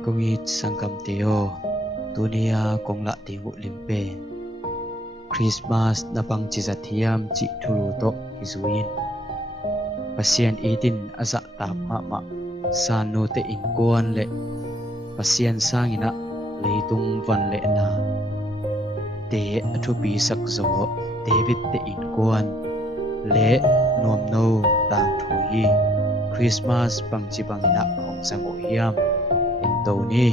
Kongi sangkam teo dunia kong la tingu limpe Christmas na pang chisathiam chi thulu to izuin pasian itin asa tama ma sanu te inkuan le pasian sangina leitung van le na te athupi sakzo David te inkuan le nom no tang thui Christmas pang chipangina hong sango hiam Tony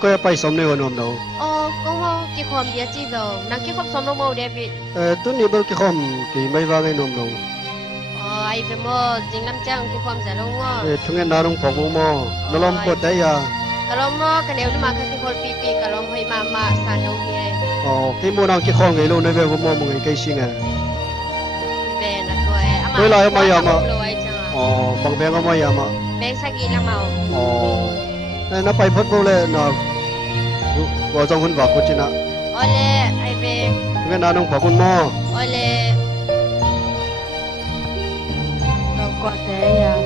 Có phải sống này còn đâu? Cũng không chỉ khom địa chỉ đâu, nàng chỉ khom sống đâu mau David. Tôi nghĩ bao cái khom cái mấy vàng cái nôm đâu. Ai về mò chính năm trang chỉ khom giải đâu mò. Chúng em nào cũng có mò, nó làm bột đấy à? Kalau mò cái nếu mà cái khom pipi kalau hơi mà sàn đâu kia. Cái mò nào cái khom cái luôn này về mò một cái gì nghe? Về là tôi. Tôi lại mà ya mà. Bằng bèn có mà ya mà. Bèn sao kia là màu. Nó bay phất vô lên nó vào trong hôn vào của chị nè. Ole ai về. Chúng em nào cũng có con mò. Ole. Đâu có thế à?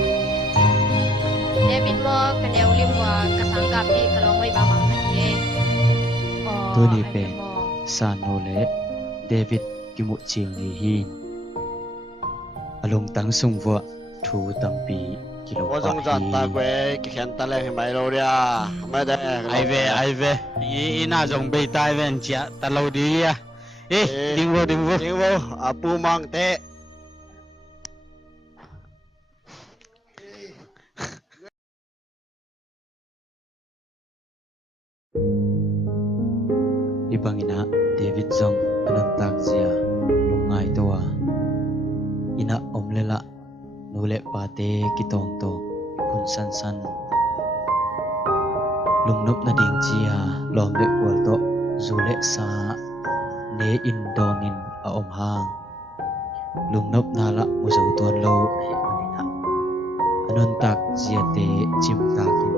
David mò cái nếu lim qua cái sáng gặp đi kalau hơi ba mang cái gì. Tony pe sanu le David kimu chiang ni hin along tang sung wa thu tang pi kilo Có trong giặt ta quê cái khen ta lên mày đâu đi à? Mày đây. Ai về. Ina dòng bê tai về chia ta lâu đi à. Đi vô. Đi vô. Pu mang tệ. ibangina David zong anang tak zia lungai towa ina omlela nule pate kitong to phun san lungnop na ding chia lom de kwal to zule sa ne in donin a om hang lungnop na la muzo ton lo he manina anon tak zia te chim takin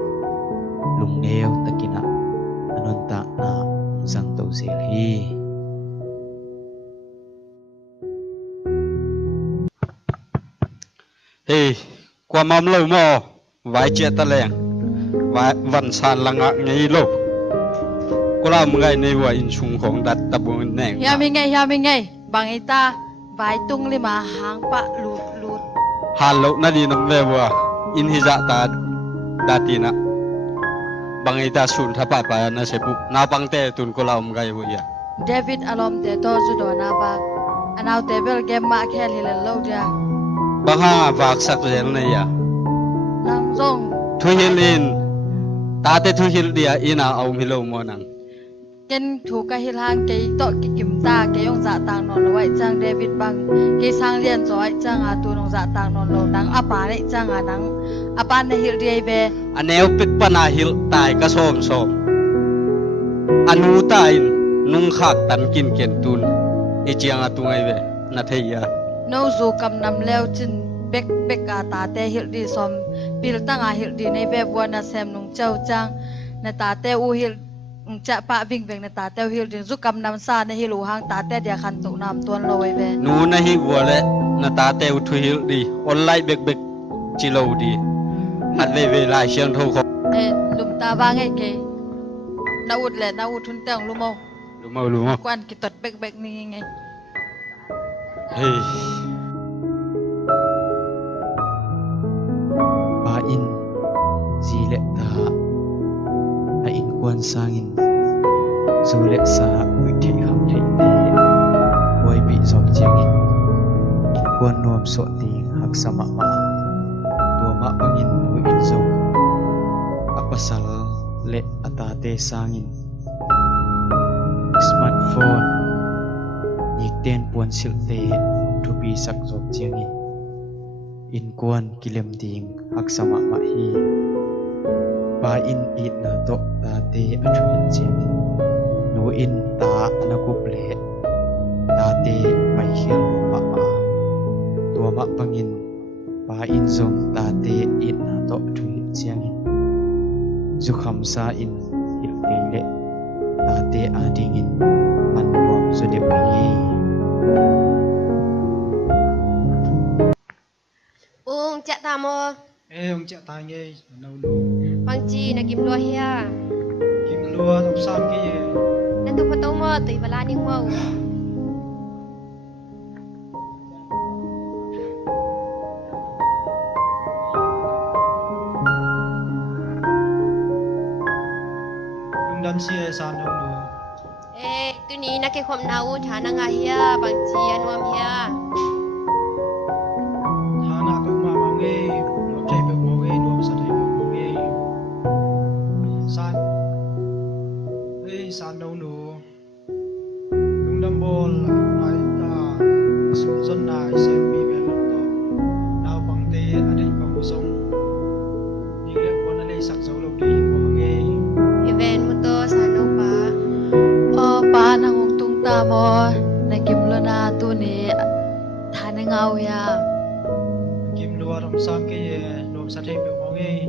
lungneo takina anon tak na sang tàu zel hi qua mâm lâu mò vài chuyện ta leng vài vận sản lăng ngạc ngay lâu có làm ngày này vừa in sung không đặt tập buồn nè Hiya mình ngay bằng ấy ta vài tung lima hàng pa lút hà lâu na đi nằm về vừa in hi dạ ta đặt tin á bằng ấy ta sun tháp pa na sẽ bục na bằng te tun có làm ngày vừa ya David alom te to ju do na ba anau table game ma khel hilal lo dia bằng hàng vạc sắc zel này ya nang zong thu hilin ta te thu hil dia ina ông hilo mo nang ken thu ka hil hang ke to ki kim ta ke yong za tang non lo wai chang David bang ke sang lian zo ai chang a tu nong za tang non lo nang apa nei chang a nang apa na hil dia be aneu pit pana hil tai ka som anu tain nung khak tan kin ken tun e chiang atungai ve na theia no zu kam nam leo chin bek ka ta te hil di som pil tang a hil di nei be bua na sem nung chau chang na ta te u hil cha pa ving veng na ta te hil din zu kam nam sa na hil u hang ta te dia khan tu nam tuan loi ve nu na hi wale na ta te u thu hil di online bek chi lo di hat ve lai siang tho kho e lum ta ba ngai ke na ut le na ut thun tang lu mo quan ki tot bek ni ngai hey ba in zile ta a in kwan sangin zule sa ui thi ham thi te boy bi zok chiangin in kwan nom so ting hak sama ma tua ma bangin ui in zok apasal le atate sangin smartphone ni ten puan silte thu bi sak zok chiangin อินกวนกิเลมดิงหักสมะมะฮีปาอินอีนาโตตาเตอทวิเจียงนูอินตาอนากุเปเลตาเตไปเขียนมะมาตัวมะปังินปาอินซงตาเตอีนาโตทวิเจียงจุคำซาอินฮิลเกเลตาเตอาดิงินมันรวมสุดเดปีCak tamo, ông chạy tai nghe nấu đồ bang chi na kim lua hia. kim lúa làm sao cái gì Na tu patau mo, tu ibala ning mo. ông đan xia sao nấu đồ Tu ni na ke khom na u tha na nga hia, bang chi anwam hia. thà na các mà nghe nó chạy về mò nghe nó sao chạy về mò nghe san san nấu đồ ông đâm bol lại ta sung dân này xem bị về lắm đó nào bằng tê anh ấy bằng sông nhưng lẽ quân anh ấy sặc dấu lâu đi mò nghe Event mo to sa no pa. pa nang ung tung ta mo na kim lo na tu ni tha na ngau ya kim lúa làm sao cái gì nó sao chạy về mò nghe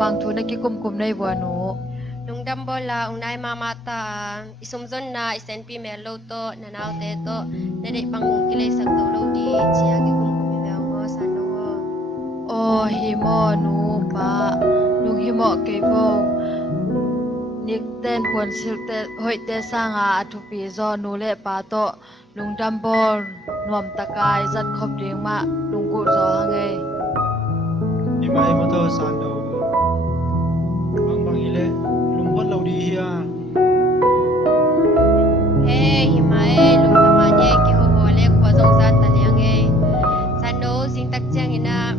bang thu na ki kum kum nei wa no Nung dambola, unay mamata, isumzon na isen pi melo to, nanaw te to, nade pangong kilay sa tulo di, siya ki kung kumilaw mo sa no. hi mo nu pa lung hi mo ke bo nik ten pon sil te hoi te sanga athu pi zo nu le pa to lung dam bol nuam takai zat khop ding ma lung ku zo hange đi mai mà thơ sàn đầu bằng bằng ile lùng quất lâu đi hia Hey, himae, lung tamanye ki ho ho le kwa zong zat taliang e. Sa no, sing tak chang ina,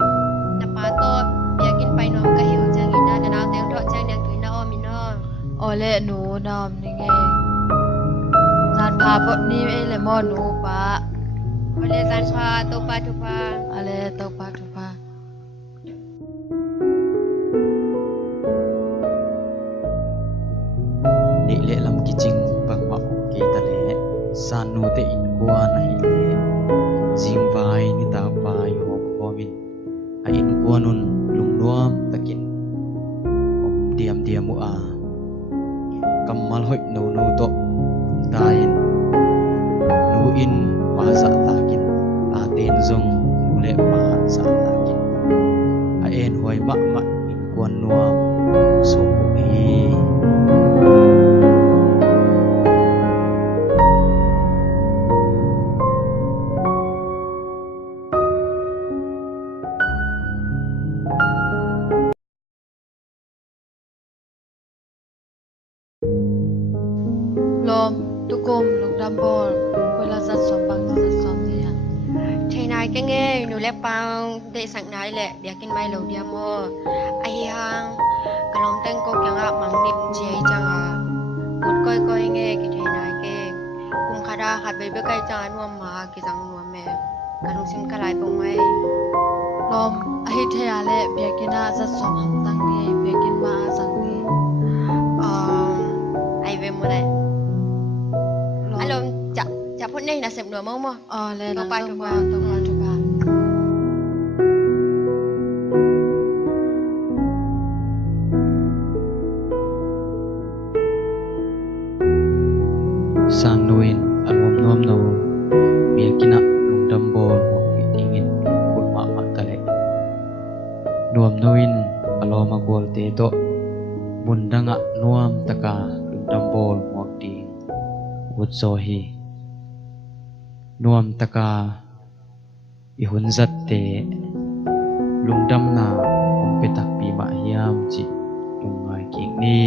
napato, biyakin pay nom ka hiu chang ina, nanaw te to chang nang tuina o mino. ole nu nam ni nge zan pa bo ni e le mo nu pa Ole zan pa, to pa tu pa. ale to pa tu pa ni le lam ki ching bang ma ong ke ta le san nu te in kwa na hi le jing vai ni ta pai ho ko min a in kwa nun lung nuam takin om diam diam mu a kamal hoi no no to ta in nu in pa sa takin ta ten zong nu le pa sa takin a en hoi ma ma in kwan nuam so ko hi lom tu kum lung dam bol ko la zat som bang zat som te ya Thầy này cái nghe, nụ lép bao, để sẵn nái lệ, biyakin may lâu dia mo. Ay hang, kalong teng ko kya nga mang nip jay chang a. Gut koy koy nghe ki thầy này cái. Kum khada khat bay bay kay chang anwam ma ki chang anwam me. Kalong sim kalay pong may. lom a hi the ya le bekina zat som ham tang ni bekin ma sang ni Ay ve mo day. lom Alom, chả phút này là xem nửa mong mo. le To na pa, to to pa pa. to pa to pa san nuin alwam nuam no biakina lung dam bol mo ki tingin kul ma ma ta le nuam nuin aloma gol te to bundanga nuam taka lung dam bol mo ti ut so hi nuam taka ihun zat te lung dam na ong petak pi ma hiam chi lung ngai king ni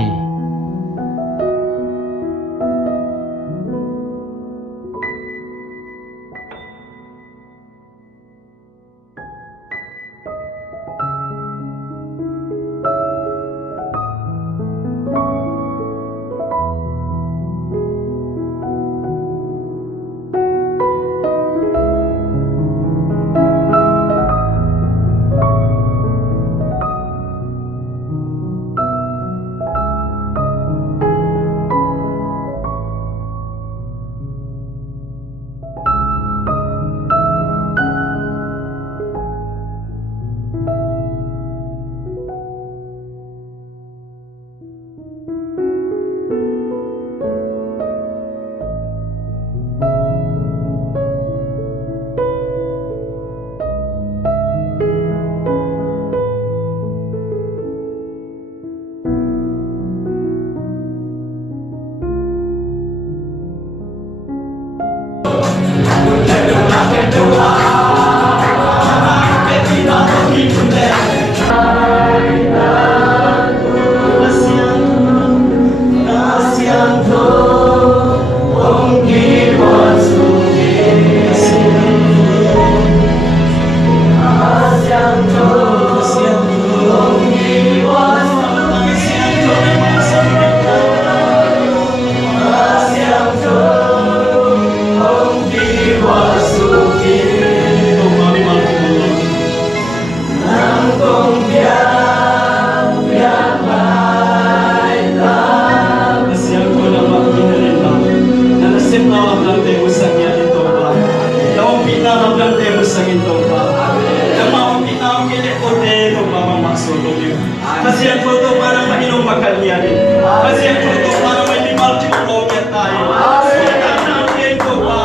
Kasihan ko to para mainom makalyanin. Kasihan ko to para may limal timulogya tayo. Sundan natin ko pa.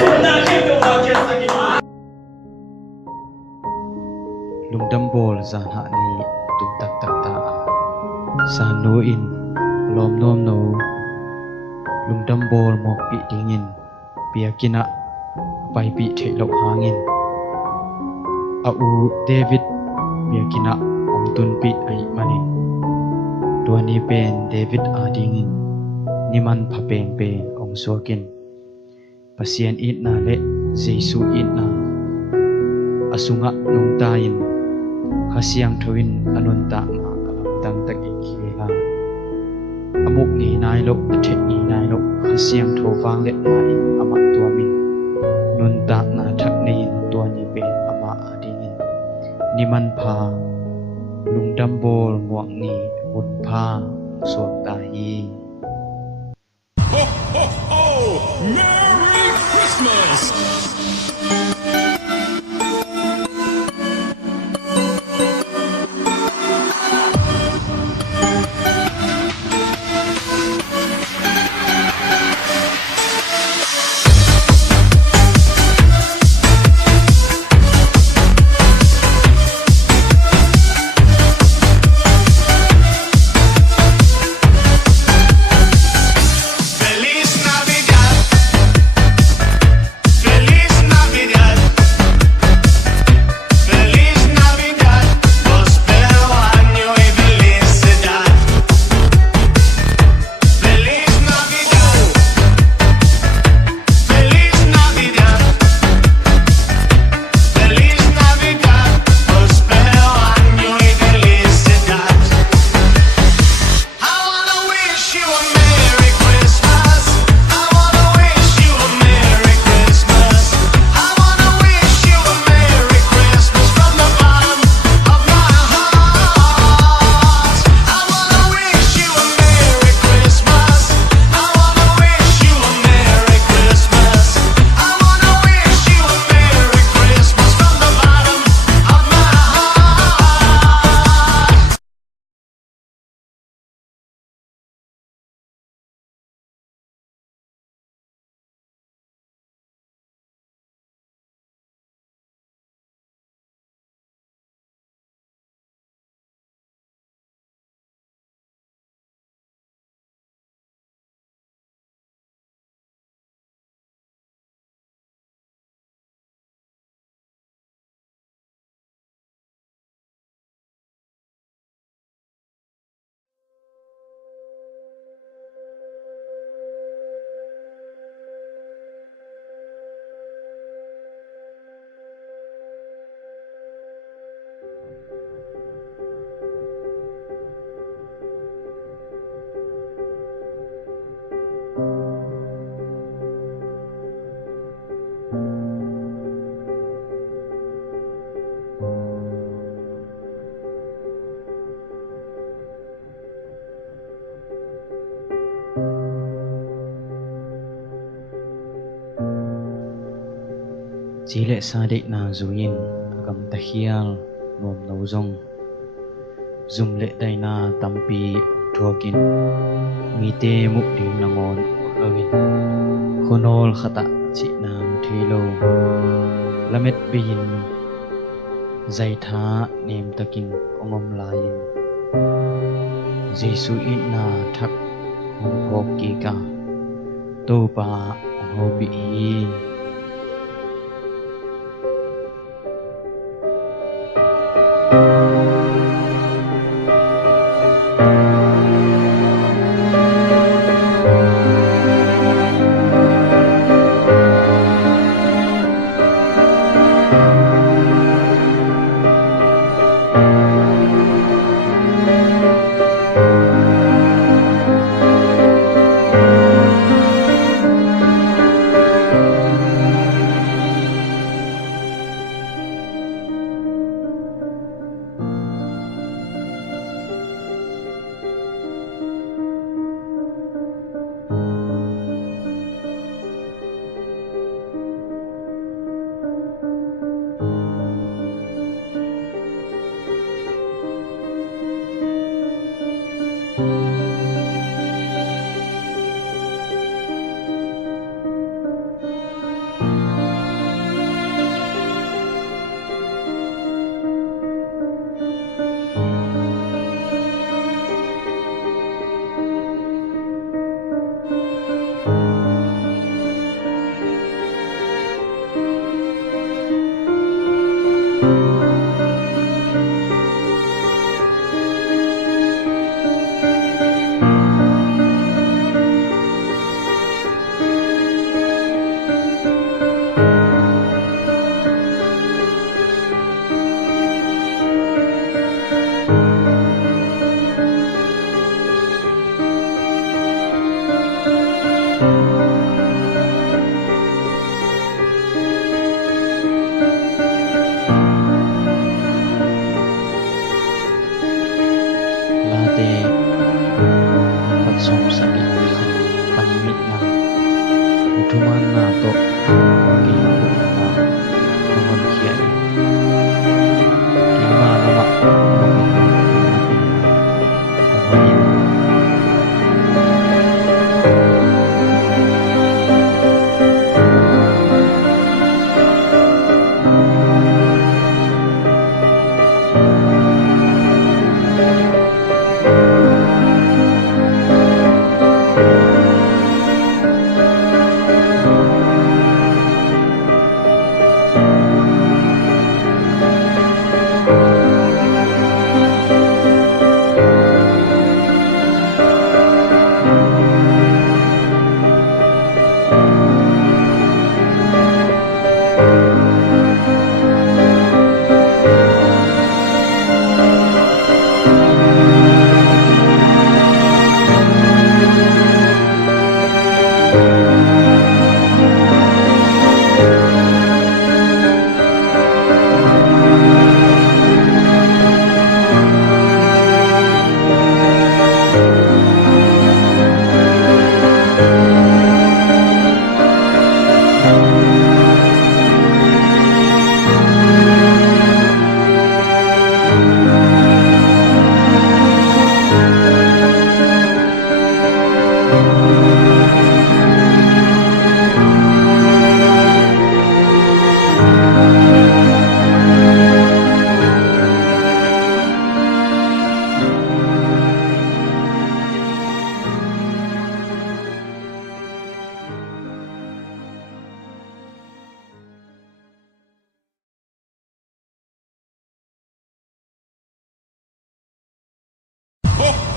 Sundan natin ko pa sa ginawa. Lungdambol zanha ni tumtak tak ta sa nuin lom nom no lungdambol mok pi dingin biakina pai pi thelok hangin au David biakina ong tun pi ai mani tuani pen David adingin niman phapeng pe ong sokin pasien it na le Jesu it na asunga nungtain khasiang thawin anunta ma kalamtang taki khiha amuk ni nai lok the ni nai lok khasiang thowang le mai ama tuamin nunta na thaknein tuani pe ama adingin niman pha lungdambol muang ni un pha suak ta hi Ho, ho, ho! Merry Christmas! chỉ lệ sa đệ na zuin agam tahial nom nauzong zum lệ dai na tampi thokin mi te muk dim nangon lovin khonol khata chi nam thilo lamet bin zai tha nem takin ongom lain Jesu in na thak hong hok ki ka to pa ho bi hi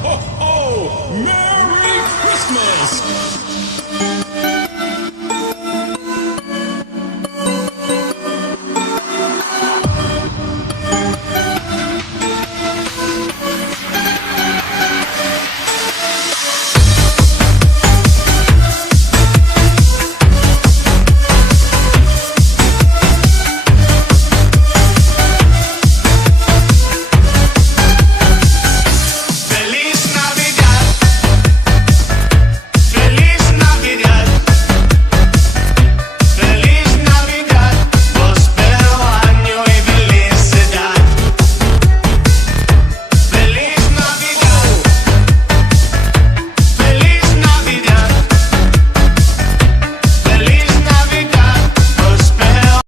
ho, ho! Merry Christmas!